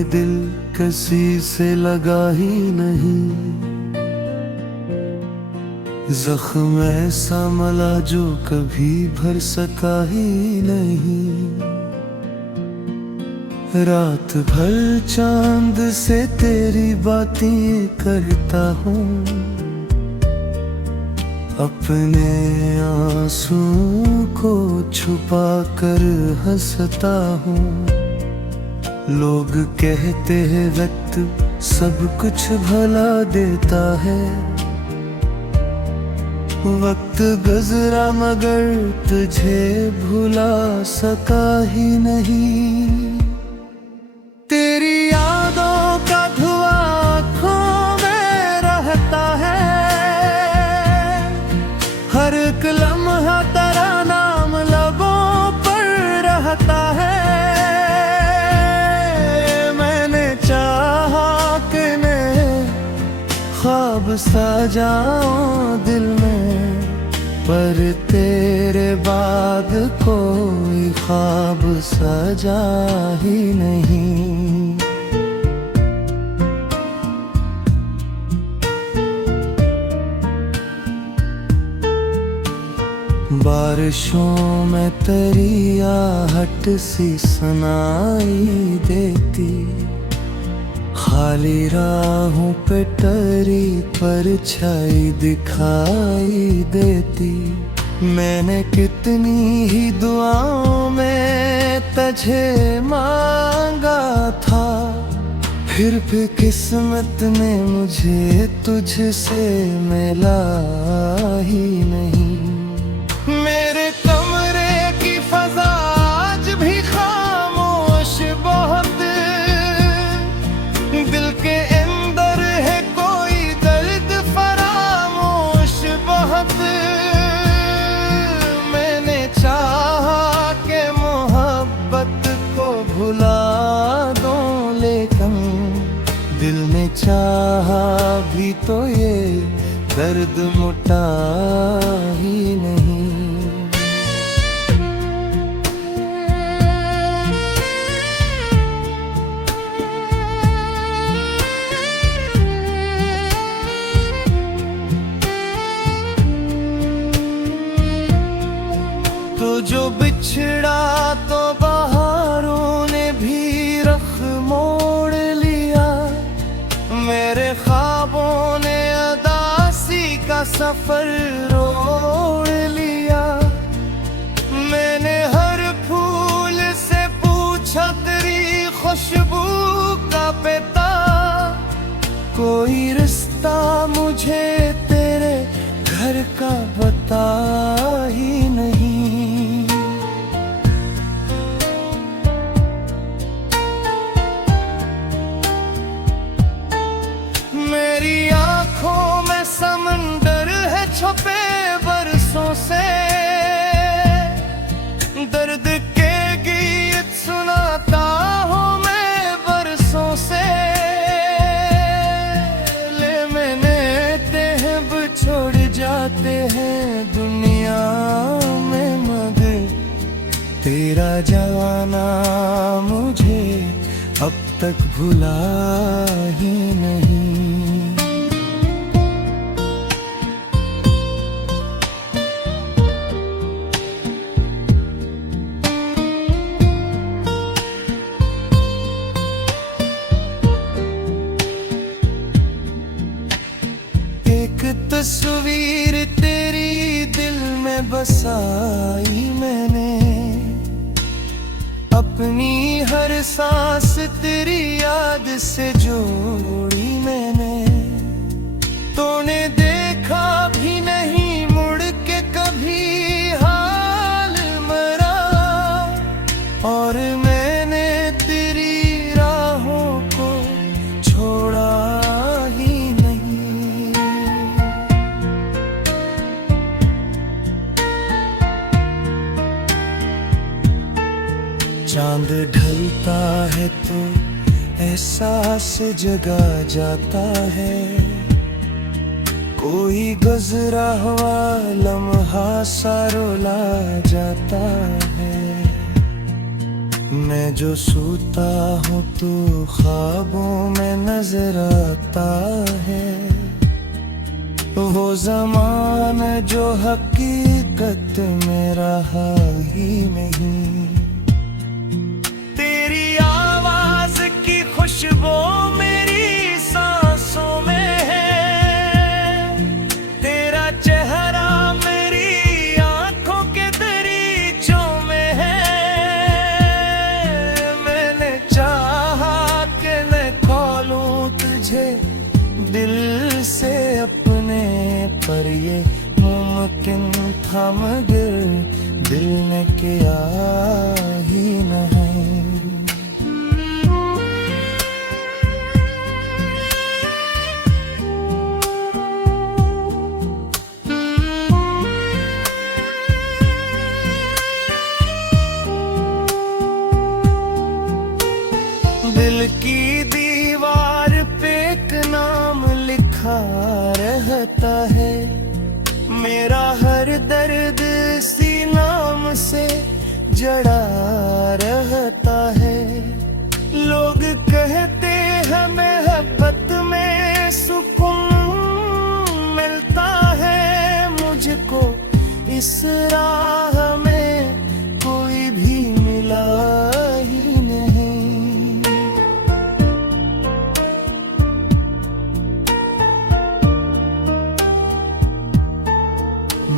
ये दिल किसी से लगा ही नहीं, जख्म ऐसा मला जो कभी भर सका ही नहीं। रात भर चांद से तेरी बातें करता हूँ, अपने आंसुओं को छुपा कर हंसता हूँ। लोग कहते हैं वक्त सब कुछ भला देता है, वक्त गुजरा मगर तुझे भुला सका ही नहीं। तेरी यादों का धुआं आँखों में रहता है, हर एक लम्हा तेरा नाम लबों पर रहता है। मैंने चाहा कि मैं ख्वाब सजाऊं दिल में, पर तेरे बाद कोई ख्वाब सजा ही नहीं। बारिशों में तेरी आहट सी सुनाई देती, खाली राहों पे टरी परछाई दिखाई देती। मैंने कितनी ही दुआओं में तुझे मांगा था, फिर भी किस्मत ने मुझे तुझसे मिला ही नहीं। मेरे कमरे की फजा आज भी खामोश बहुत, दिल के अंदर है कोई दर्द फरामोश बहुत। मैंने चाहा कि मोहब्बत को भुला दूं, लेकिन दिल ने चाहा भी तो ये दर्द मुटा ही नहीं। तो जो बिछड़ा तो बहारों ने भी रख मोड़ लिया, मेरे ख्वाबों ने अदासी का सफर रोड़ लिया। मैंने हर फूल से पूछा तेरी खुशबू का पता, कोई रिश्ता मुझे तेरे घर का बता ही नहीं। मेरी आंखों में समंदर है छुपे बरसों से, दर्द के गीत सुनाता हूँ मैं बरसों से। ले मैंने तेहब छोड़ जाते हैं दुनिया में, मगर तेरा जाना मुझे अब तक भुला ही नहीं। एक तस्वीर तेरी दिल में बसाई मैंने, अपनी हर सांस तेरी याद से जोड़ी मैंने। तूने देखा भी नहीं मुड़ के कभी हाल मेरा, और मैंने तेरी राहों को छोड़ा ही नहीं। चांद ढलता है तो एहसास जगा जाता है, कोई गुजरा हुआ लम्हा सा रुला जाता है। मैं जो सूत सोता हूँ तू ख्वाबों में नजर आता है। वो ज़माना जो हकीकत में रहा ही नहीं। तेरी आवाज की खुशबू मेरी सांसों में है। तेरा चेहरा मेरी आंखों के दरीचों में है। मैंने चाहा कि मैं खोलूं तुझे दिल से अपने, पर ये मुमकिन था मगर दिल ने किया ही नहीं। दिल की दीवार पे एक नाम लिखा रहता है। मेरा हर दर्द इसी नाम से जड़ा रहता है। लोग कहते हैं मोहब्बत में सुकून मिलता है। मुझको इस राह में कोई भी मिला ही नहीं।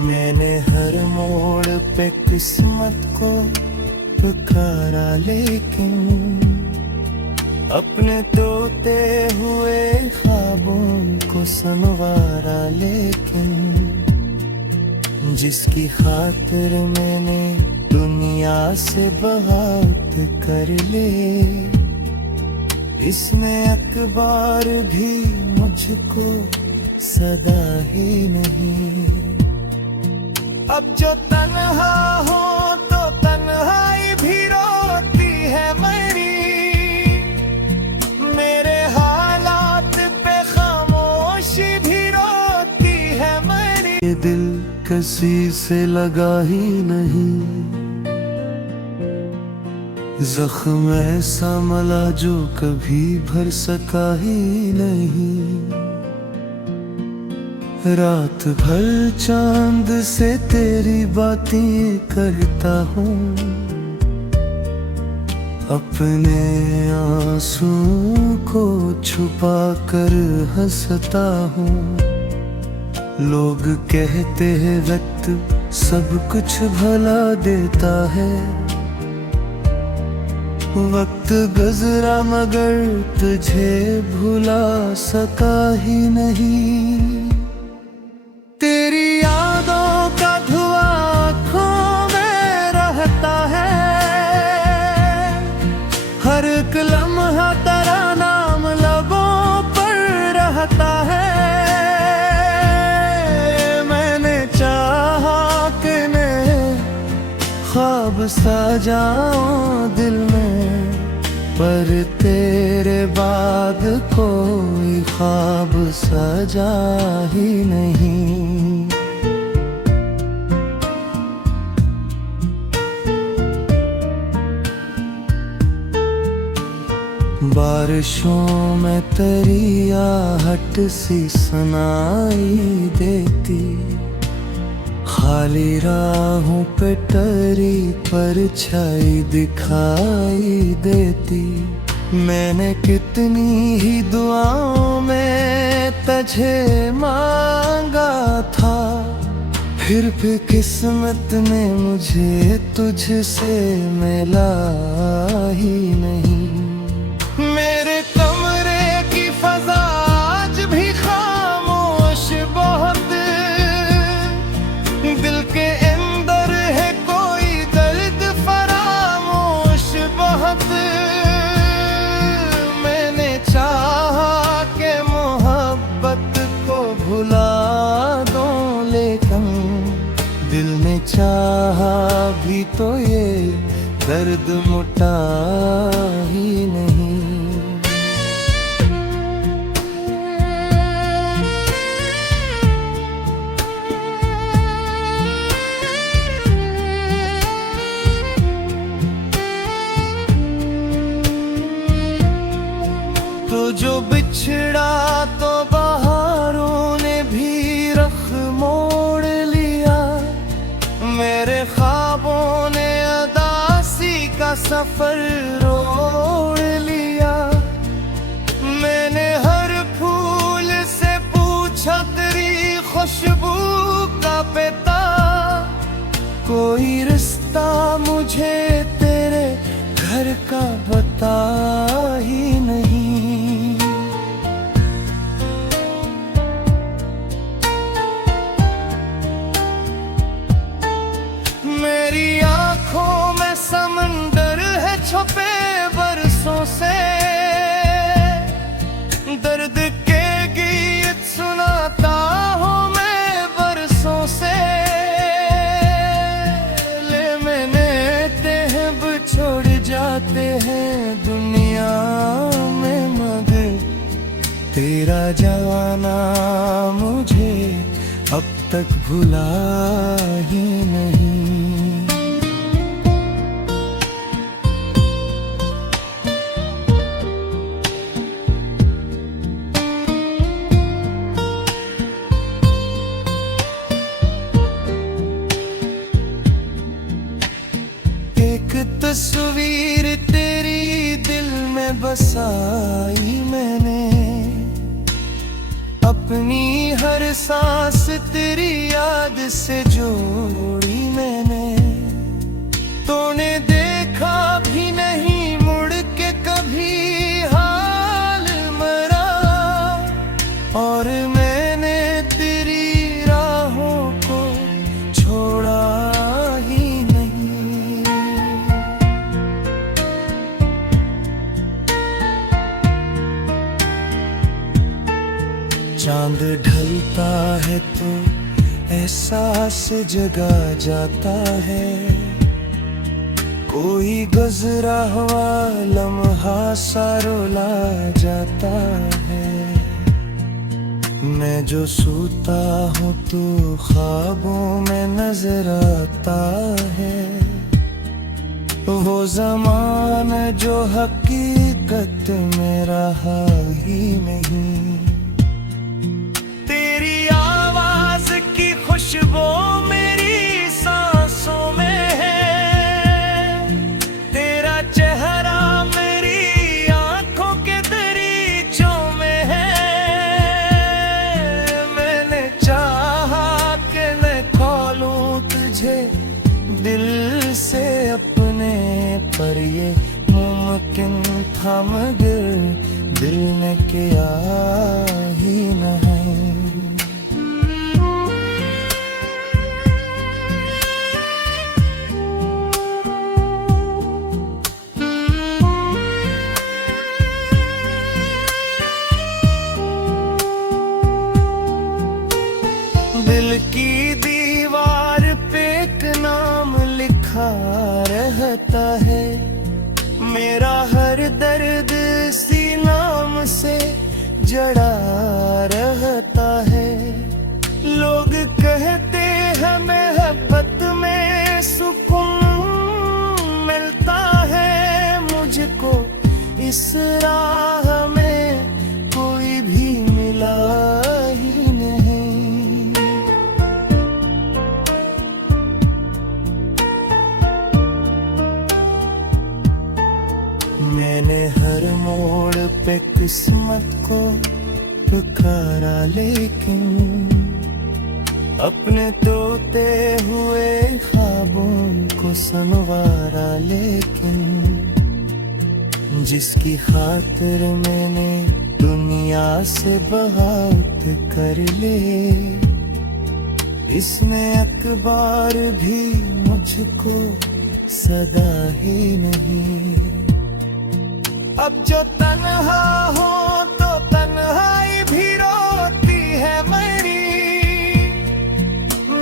मैंने हर मोड़ पे किस्मत को पुकारा, लेकिन अपने तोते हुए ख्वाबों को संवारा। लेकिन जिसकी खातिर मैंने दुनिया से बगावत कर ले, इसने अखबार भी मुझको सदा ही नहीं। अब जो तन्हा हो तो तन्हाई भी रोती है मेरी। मेरे हालात पे खामोशी भी रोती है मेरी। ये दिल किसी से लगा ही नहीं। जख्म ऐसा मला जो कभी भर सका ही नहीं। रात भर चांद से तेरी बातें करता हूँ। अपने आंसुओं को छुपा कर हंसता हूँ। लोग कहते हैं वक्त सब कुछ भला देता है। वक्त गुजरा मगर तुझे भुला सका ही नहीं। तेरी यादों का धुआं आँखों में रहता है। हर एक लम्हा तेरा नाम लबों पर रहता है। मैंने चाहा कि मैं ख्वाब सजाऊं दिल में, पर तेरे बाद कोई ख्वाब सजा ही नहीं। बारिशों में तेरी आहट सी सुनाई देती। खाली राहों पे तेरी परछाई दिखाई देती। मैंने कितनी ही दुआओं में तुझे मांगा था, फिर भी किस्मत ने मुझे तुझसे मिला ही नहीं। मेरे कमरे की फजा आज भी खामोश बहुत। दिल के अंदर है कोई दर्द फरामोश बहुत। मैंने चाहा कि मोहब्बत को भुला दूं, लेकिन दिल ने चाहा भी तो ये दर्द मुटा ही नहीं। तू जो बिछड़ा तो बहारों ने भी रख मोड़ लिया। मेरे ख्वाबों ने अदासी का सफर रोड़ लिया। मैंने हर फूल से पूछा तेरी खुशबू का पता। कोई रिश्ता मुझे तेरे घर का बता ही नहीं। मेरी आंखों में समंदर है छुपे बरसों से। दर्द के गीत सुनाता हूँ मैं बरसों से। ले मैंने तेहब छोड़ जाते हैं दुनिया में, मगर तेरा जाना मुझे अब तक भुला ही नहीं। एक तस्वीर तेरी दिल में बसाई मैंने। अपनी हर सांस तेरी याद से जोड़ी मैंने। तूने देखा भी नहीं मुड़ के कभी हाल मरा। और मैंने तेरी राहों को छोड़ा ही नहीं। चांद ढलता है तो एहसास जगा जाता है। कोई गुज़रा हुआ लम्हा सा रुला जाता है। मैं जो सोता हूँ तो ख्वाबों में नजर आता है। वो ज़माना जो हकीकत में रहा ही नहीं। तेरी आवाज की खुशबू मेरी सांसों में है। तेरा चेहरा मेरी आंखों के दरीचों में है। मैंने चाहा कि मैं खोलूं तुझे दिल से अपने, पर ये मुमकिन था मगर दिल ने किया ही नहीं। दिल की दीवार पे एक नाम लिखा रहता है। मेरा हर दर्द इसी नाम से जड़ा रहता है। लोग कहते हैं मोहब्बत में सुकून मिलता है। मुझको इस राह में कोई भी मिला ही नहीं। मैंने हर मोड़ पे किस्मत को पुकारा, लेकिन अपने तोते हुए ख्वाबों को संवारा। लेकिन जिसकी खातिर मैंने दुनिया से बगावत कर ले, इसने अखबार भी मुझको सदा ही नहीं। अब जो तन्हा हो तो तन्हाई भी रोती है मेरी।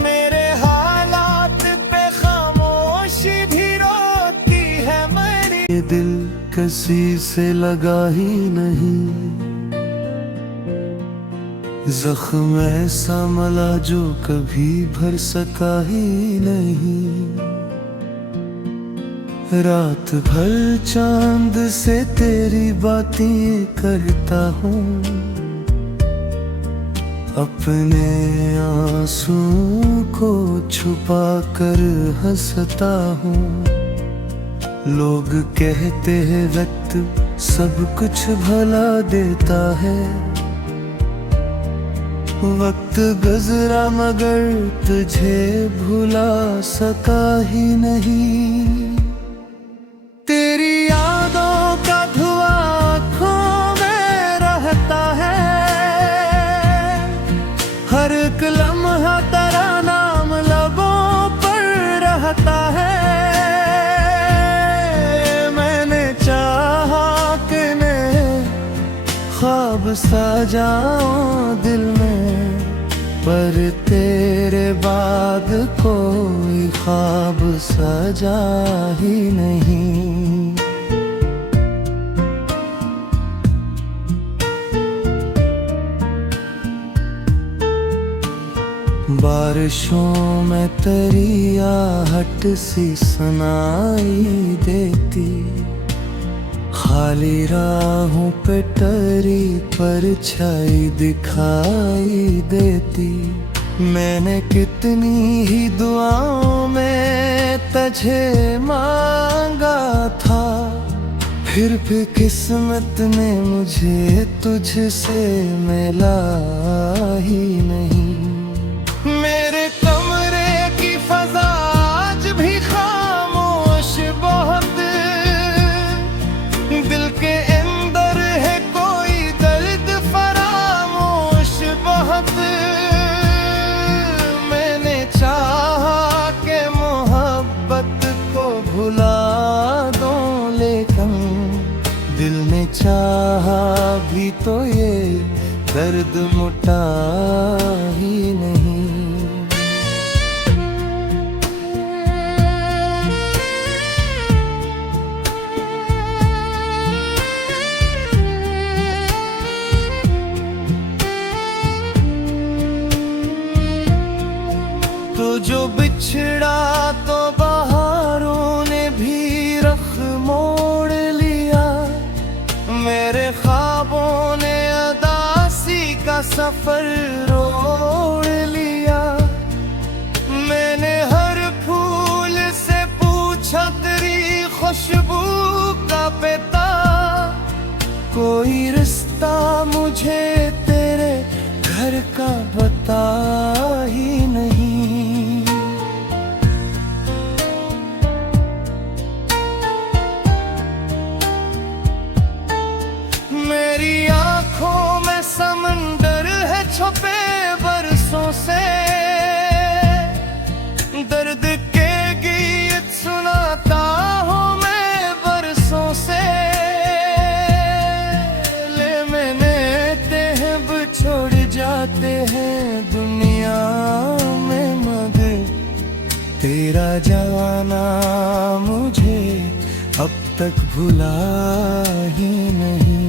मेरे हालात पे खामोशी भी रोती है मेरी। ये दिल किसी से लगा ही नहीं। जख्म ऐसा मला जो कभी भर सका ही नहीं। रात भर चांद से तेरी बातें करता हूँ, अपने आंसू को छुपा कर हंसता हूँ। लोग कहते हैं वक्त सब कुछ भला देता है, वक्त गुजरा मगर तुझे भुला सका ही नहीं। तेरी यादों का धुआं आँखों में रहता है, हर एक लम्हा तेरा नाम लबों पर रहता है। मैंने चाहा कि मैं ख्वाब सजाऊं दिल में, पर तेरे बाद कोई ख्वाब सजा ही नहीं। बारिशों में तेरी आहट सी सुनाई देती, खाली राहों पे तेरी परछाई दिखाई देती। मैंने कितनी ही दुआओं में तुझे मांगा था, फिर भी किस्मत ने मुझे तुझसे मिला ही नहीं। मेरे कमरे की फजा आज भी खामोश बहुत, दिल के अंदर है कोई दर्द फरामोश बहुत। मैंने चाहा कि मोहब्बत को भुला दूं, लेकिन दिल ने चाहा भी तो ये दर्द मुटा ही नहीं। तो जो बिछड़ा तो बहारों ने भी रख मोड़ लिया, मेरे ख्वाबों ने अदासी का सफर रोड़ लिया। मैंने हर फूल से पूछा तेरी खुशबू का पता, कोई रिश्ता मुझे तेरे घर का बता ही नहीं। मेरी आंखों में समंदर है छुपे बरसों से, दर्द के गीत सुनाता हूँ मैं बरसों से। ले मैंने तेहब छोड़ जाते हैं दुनिया में, मगर तेरा जाना मुझे अब तक भुला ही नहीं।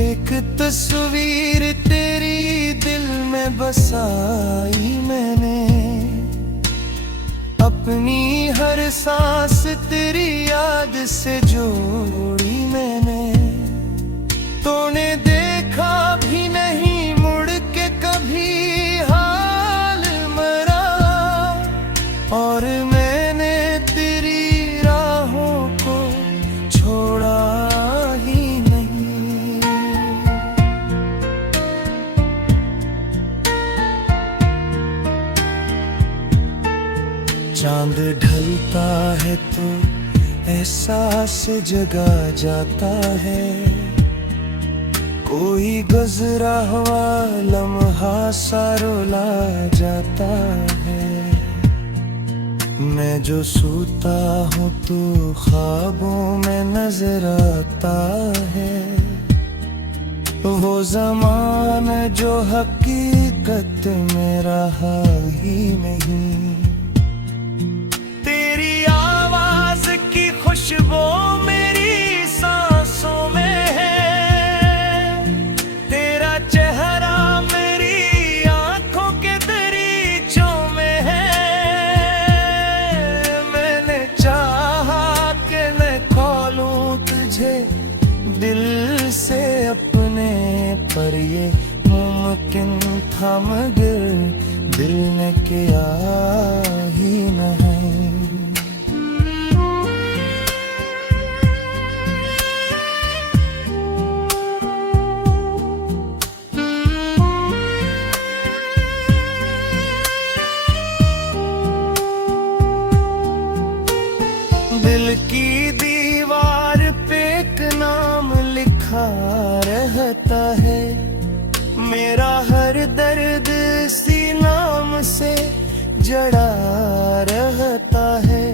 एक तस्वीर तेरी दिल में बसाई मैंने, अपनी हर सांस तेरी याद से जोड़ी मैंने। तूने देखा भी नहीं मुड़ के कभी हाल मेरा, और मैंने तेरी राहों को छोड़ा ही नहीं। चांद ढलता है तो एहसास जगा जाता है, कोई गुजरा हुआ लम्हा सा रुला जाता है। मैं जो सोता हूँ तो ख्वाबों में नजर आता है, वो ज़माना जो हकीकत में रहा ही नहीं। तेरी आवाज़ खुशबू मेरी सांसों में है, तेरा चेहरा मेरी आंखों के दरीचों में है। मैंने चाहा कि मैं खोलूं तुझे दिल से अपने, पर ये मुमकिन था मगर दिल ने किया ही नहीं। दिल की दीवार पे एक नाम लिखा रहता है, मेरा हर दर्द इसी नाम से जड़ा रहता है।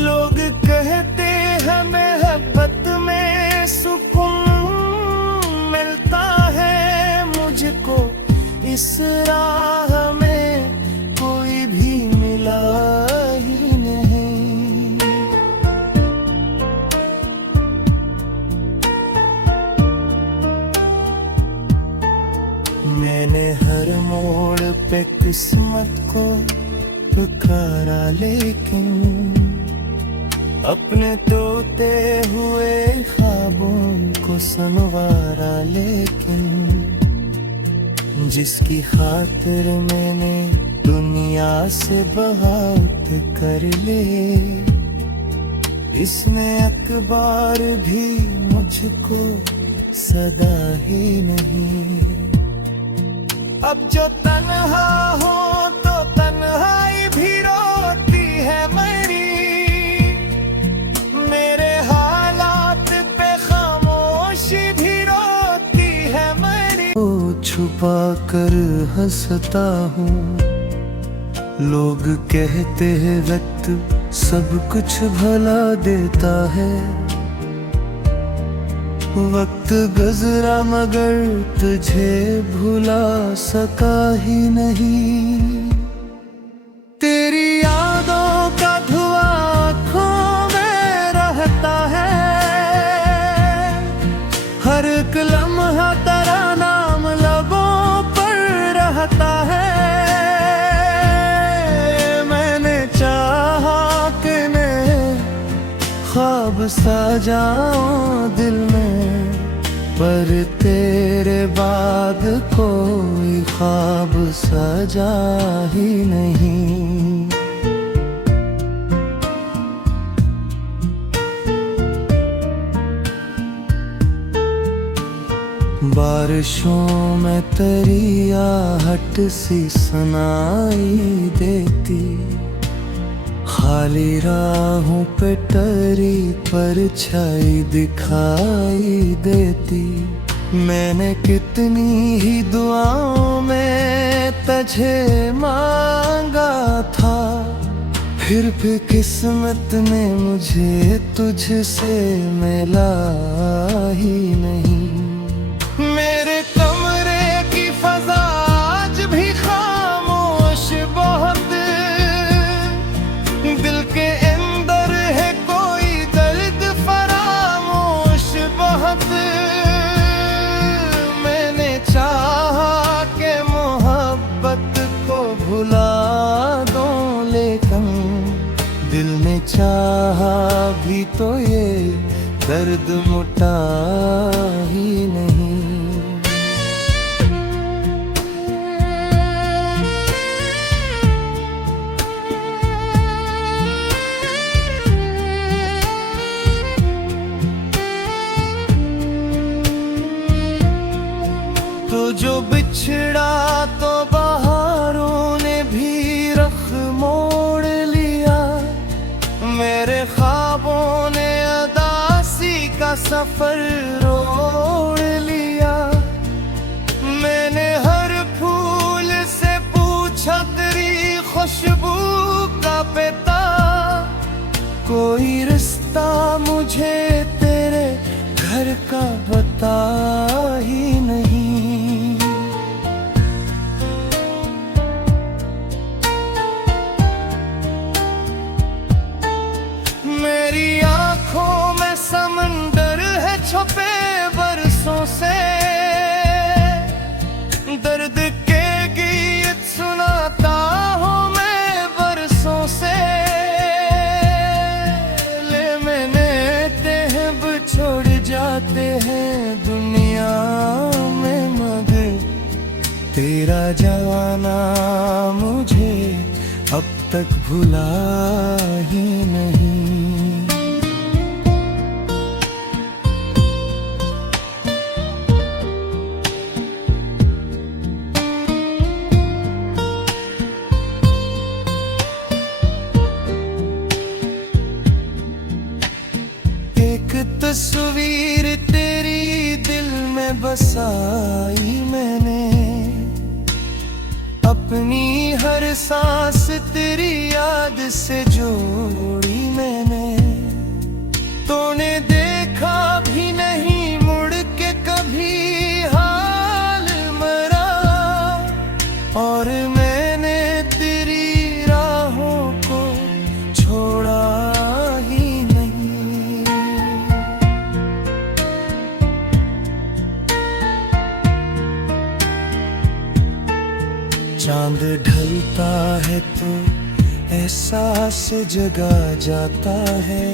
लोग कहते हैं मोहब्बत में सुकून मिलता है, मुझको इस राह में कोई भी मिला ही नहीं। मैंने हर मोड़ पे किस्मत को पुकारा, लेकिन अपने तोते हुए ख्वाबों को संवारा। लेकिन जिसकी खातिर मैंने दुनिया से बगावत कर ले, इसने अखबार भी मुझको सदा ही नहीं। अब जो तन्हा हो तो तन्हाई भी रोती है मेरी, मेरे हालात पे खामोशी भी रोती है मेरी। वो छुपा कर हंसता हूँ, लोग कहते हैं वक्त सब कुछ भला देता है। वक्त गुजरा मगर तुझे भुला सका ही नहीं। तेरी यादों का धुआं आँखों में रहता है, हर एक लम्हा तेरा नाम लबों पर रहता है। मैंने चाहा कि मैं ख्वाब सजाऊं दिल में, पर तेरे बाद कोई ख्वाब सजा ही नहीं। बारिशों में तेरी आहट सी सुनाई देती, खाली राहों पे टरी परछाई दिखाई देती। मैंने कितनी ही दुआओं में तुझे मांगा था, फिर भी किस्मत ने मुझे तुझसे मिला ही नहीं। मेरे कमरे की फजा आज भी खामोश बहुत, दिल के अंदर है कोई दर्द फरामोश बहुत। मैंने चाहा कि मोहब्बत को भुला दूं, लेकिन दिल ने चाहा भी तो ये दर्द मुटा ही नहीं। तो जो बिछड़ा तो बहारों ने भी रख मोड़ लिया, मेरे ख्वाबों ने अदासी का सफर रोड़ लिया। मैंने हर फूल से पूछा तेरी खुशबू का पता, कोई रिश्ता मुझे तेरे घर का बता ही नहीं। मेरी जाते हैं दुनिया में मगर तेरा जवाना मुझे अब तक भुला ही नहीं। एक तस्वीर तेरी दिल में बसाई मैंने, अपनी हर सांस तेरी याद से जोड़ी मैंने। तूने देखा भी नहीं मुड़ के कभी हाल मरा, और मैंने तेरी राहों को छोड़ा ही नहीं। चांद ढलता है तो एहसास जगा जाता है,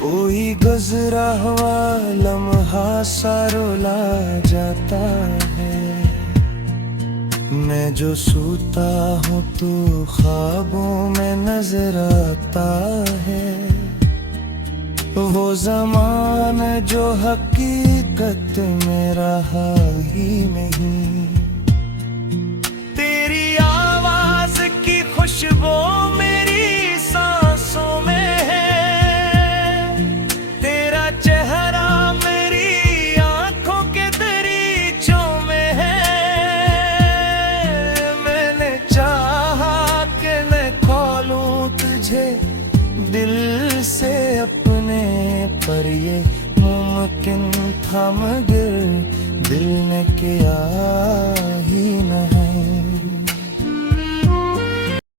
कोई गुजरा हुआ लम्हा सा रुला जाता है। मैं जो सोता हूँ तो ख्वाबों में नजर आता है, वो ज़माना जो हकीकत में रहा ही नहीं। खुशबू मेरी सांसों में है, तेरा चेहरा मेरी आंखों के दरीचों में है। मैंने चाहा कि मैं खोलूं तुझे दिल से अपने, पर ये मुमकिन था मगर